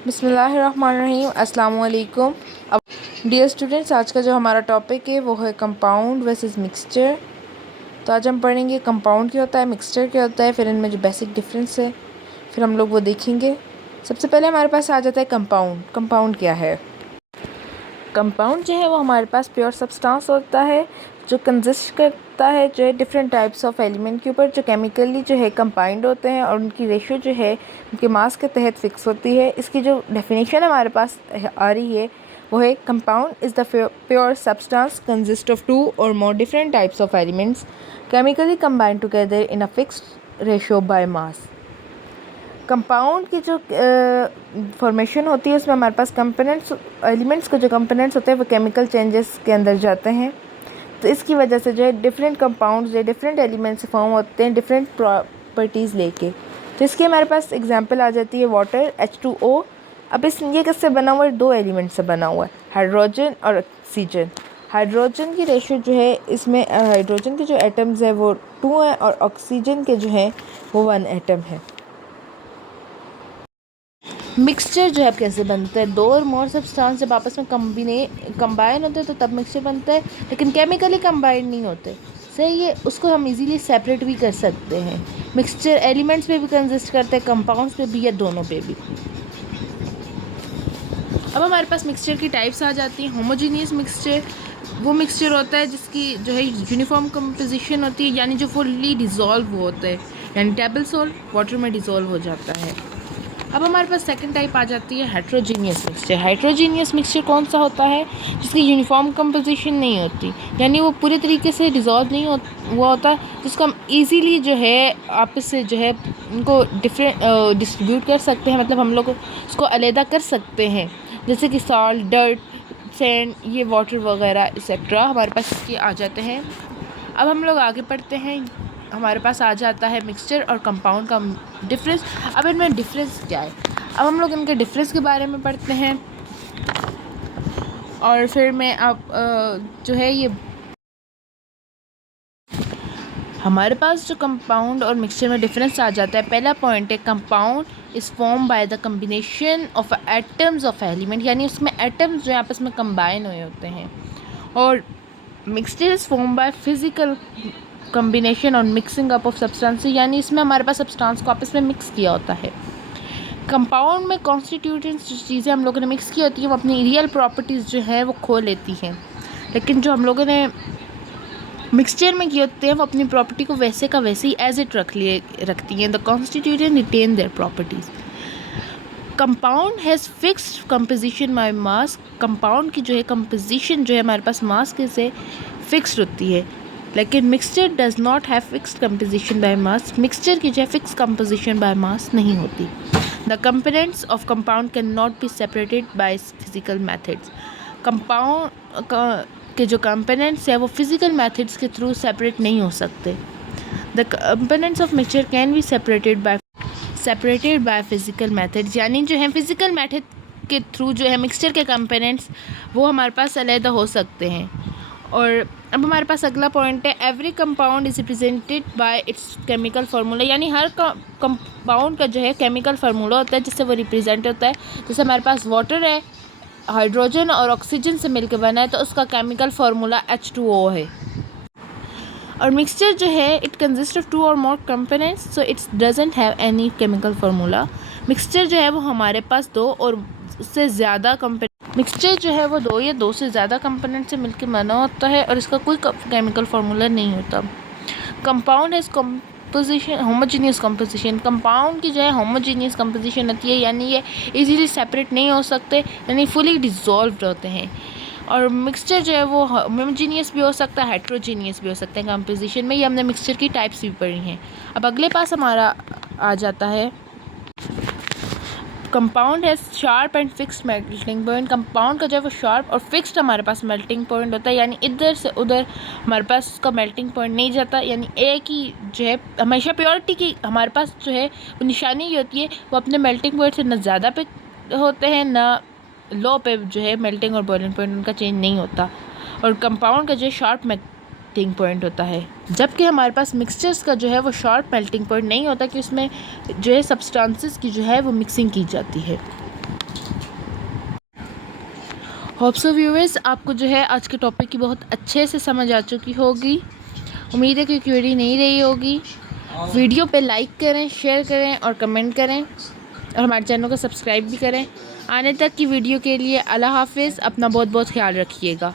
बिस्मिल्लाहिर्रहमानिर्रहीम, अस्सलाम वालेकुम। अब डियर स्टूडेंट्स, आज का जो हमारा टॉपिक है वो है कंपाउंड वर्सेस मिक्सचर। तो आज हम पढ़ेंगे कंपाउंड क्या होता है, मिक्सचर क्या होता है, फिर इनमें जो बेसिक डिफरेंस है फिर हम लोग वो देखेंगे। सबसे पहले हमारे पास आ जाता है कंपाउंड। कंपाउंड क्या है? कंपाउंड जो है वो हमारे पास प्योर सब्सटेंस होता है जो कंसिस्ट करता है जो है डिफरेंट टाइप्स ऑफ एलिमेंट के ऊपर, जो केमिकली जो है कंबाइंड होते हैं और उनकी रेशियो जो है उनके मास के तहत फिक्स होती है। इसकी जो डेफिनेशन हमारे पास आ रही है वो है compound is the pure substance consist of 2 or more different types of elements chemically combined together in a fixed ratio by mass। Compound की जो फॉर्मेशन होती है उसमें हमारे पास कंपोनेंट्स, एलिमेंट्स के जो कंपोनेंट्स होते हैं वो केमिकल चेंजेस के अंदर जाते हैं। तो इसकी वजह से जो है डिफरेंट कंपाउंड्स जो डिफरेंट एलिमेंट्स से फॉर्म होते हैं डिफरेंट प्रॉपर्टीज़ लेके। तो इसकी हमारे पास एग्जांपल आ जाती है वाटर H2O। अब ये किससे बना हुआ है? 2 एलिमेंट से बना हुआ है, हाइड्रोजन और ऑक्सीजन। हाइड्रोजन की रेशियो जो है इसमें हाइड्रोजन के जो एटम्स है वो 2 हैं और ऑक्सीजन के जो है वो 1 एटम है। मिक्सचर जो है कैसे बनता है? 2 और मोर सब्सटेंस जब आपस में कंबाइन होते हैं तो तब मिक्सचर बनता है, लेकिन केमिकली कंबाइन नहीं होते। सही है, उसको हम इजीली सेपरेट भी कर सकते हैं। मिक्सचर एलिमेंट्स पे भी कंसिस्ट करते हैं, कंपाउंड्स पे भी या दोनों पे भी। अब हमारे पास मिक्सचर की टाइप्स आ जाती हैं। होमोजीनियस मिक्सचर वो मिक्सचर होता है जिसकी जो है यूनिफॉर्म कंपोजिशन होती है, यानी जो फुल्ली डिज़ोल्व होता है, यानी टेबल सॉल्ट वाटर में डिज़ोल्व हो जाता है। अब हमारे पास सेकंड टाइप आ जाती है हेट्रोजीनियस मिक्सचर। हेट्रोजीनियस मिक्सचर कौन सा होता है? जिसकी यूनिफॉर्म कंपोजिशन नहीं होती, यानी वो पूरे तरीके से डिज़ोल्व नहीं हुआ होता, जिसको हम इजीली जो है आपस से जो है उनको डिफरेंट डिस्ट्रीब्यूट कर सकते हैं, मतलब हम लोग उसको अलहदा कर सकते हैं, जैसे कि सॉल्ट, डर्ट, सैंड, ये वाटर वगैरह एक्सेट्रा हमारे पास इसके आ जाते हैं। अब हम लोग आगे पढ़ते हैं। हमारे पास आ जाता है मिक्सचर और कंपाउंड का डिफरेंस। अब इनमें डिफरेंस क्या है? अब हम लोग इनके डिफरेंस के बारे में पढ़ते हैं और फिर मैं अब जो है ये हमारे पास जो कंपाउंड और मिक्सचर में डिफरेंस आ जाता है। पहला पॉइंट है compound is form by the combination of atoms of element, यानी उसमें एटम्स जो आपस में कंबाइन हुए होते हैं। और mixture is form by physical combination और मिक्सिंग अप ऑफ सब्सटेंस, यानी इसमें हमारे पास सब्सटेंस को आपस में मिक्स किया होता है। कंपाउंड में कॉन्स्टिट्यूटेंट्स जो चीज़ें हम लोगों ने मिक्स की होती हैं वो अपनी रियल प्रॉपर्टीज़ जो है वो खो लेती हैं, लेकिन जो हम लोगों ने मिक्सचर में किए होते हैं वो अपनी प्रॉपर्टी को वैसे का वैसे ही एज इट रखती हैं। The constituents retain their properties. Compound has fixed composition by mass. Compound की जो है कंपोजिशन जो है हमारे पास मास के से फिक्स्ड होती है, लेकिन mixture does not have fixed composition by mass. Mixture की जो है फिक्स कंपोजिशन बाय मास नहीं होती। The components of compound can not be separated by physical methods. Compound के जो कंपोनेंट्स है वो फिजिकल मेथड्स के थ्रू सेपरेट नहीं हो सकते। The components of mixture can be separated by physical methods, यानी जो है फिजिकल मेथड के थ्रू जो है मिक्सचर के कंपोनेंट्स वो हमारे पास अलग हो सकते हैं। और अब हमारे पास अगला पॉइंट है every compound is represented by it's chemical formula, यानी हर कंपाउंड का जो है केमिकल फार्मूला होता है जिससे वो रिप्रेजेंट होता है। जैसे हमारे पास वाटर है, हाइड्रोजन और ऑक्सीजन से मिलकर बना है, तो उसका केमिकल फार्मूला H2O है। और मिक्सचर जो है it consist of 2 or more components, so it's doesn't have any chemical formula. Mixture जो है वो हमारे पास 2 और उससे ज़्यादा मिक्सचर जो है वो 2 या 2 से ज़्यादा कंपोनेंट से मिलकर बना होता है और इसका कोई केमिकल फार्मूला नहीं होता। Compound has composition homogeneous composition. Compound की जो है होमोजीनियस कंपोजिशन होती है, यानी ये इजीली सेपरेट नहीं हो सकते, यानी फुली डिज़ोल्व्ड होते हैं। और मिक्सचर जो है वो होमोजीनियस भी हो सकता है, हेट्रोजीनियस भी हो सकता है कंपोजिशन में। ये हमने मिक्सचर की टाइप्स भी पढ़ी हैं। अब अगले पास हमारा आ जाता है कंपाउंड है sharp and fixed melting point. Compound का जो है वो शार्प और फिक्स्ड हमारे पास मेल्टिंग पॉइंट होता है, यानी इधर से उधर हमारे पास उसका मेल्टिंग पॉइंट नहीं जाता, यानी एक ही जो है हमेशा प्योरिटी की हमारे पास जो है वो निशानी ही होती है, वो अपने मेल्टिंग पॉइंट से न ज़्यादा पे होते हैं ना लो पे जो है मेल्टिंग और बॉइलिंग पॉइंट उनका चेंज नहीं होता। और कंपाउंड का जो है शार्प मेल्टिंग पॉइंट होता है, जबकि हमारे पास मिक्सचर्स का जो है वो शार्प मेल्टिंग पॉइंट नहीं होता कि उसमें जो है सब्सटेंसेस की जो है वो मिक्सिंग की जाती है। होप सो व्यूअर्स आपको जो है आज के टॉपिक की बहुत अच्छे से समझ आ चुकी होगी। उम्मीद है कि क्वेरी नहीं रही होगी। वीडियो पे लाइक करें, शेयर करें और कमेंट करें और हमारे चैनल को सब्सक्राइब भी करें। आने तक की वीडियो के लिए अल्लाह हाफिज़। अपना बहुत बहुत ख्याल रखिएगा।